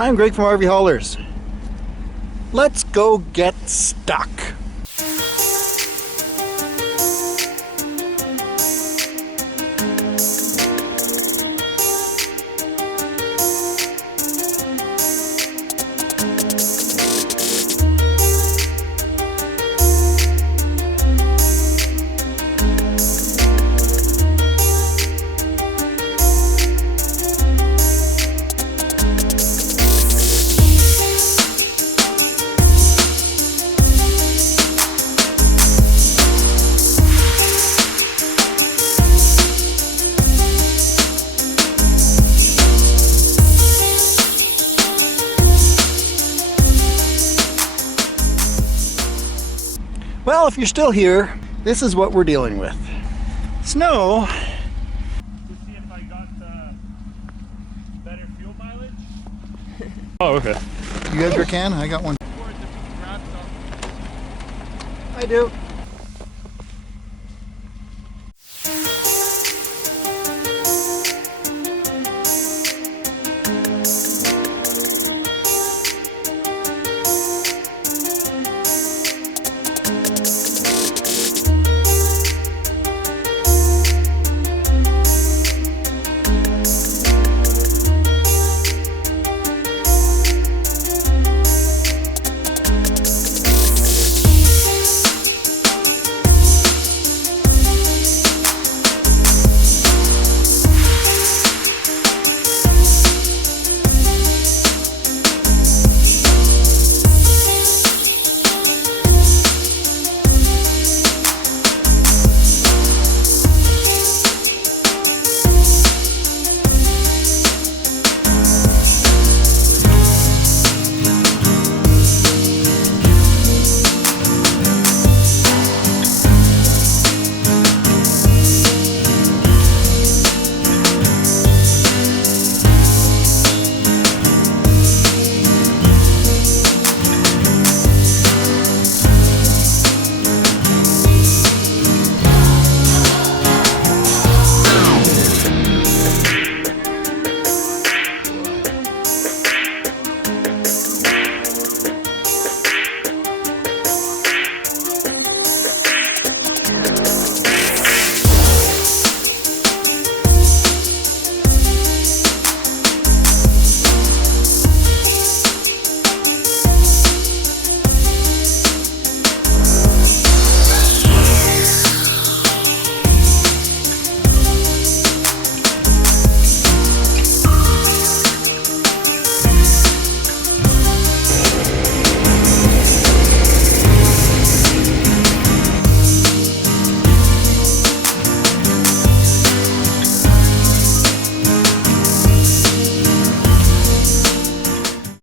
I'm Greg from RVHaulers. Let's go get stuck. Well, if you're still here, this is what we're dealing with. Snow. To see if I got better fuel mileage. Oh, okay. You have your can? I got one. I do.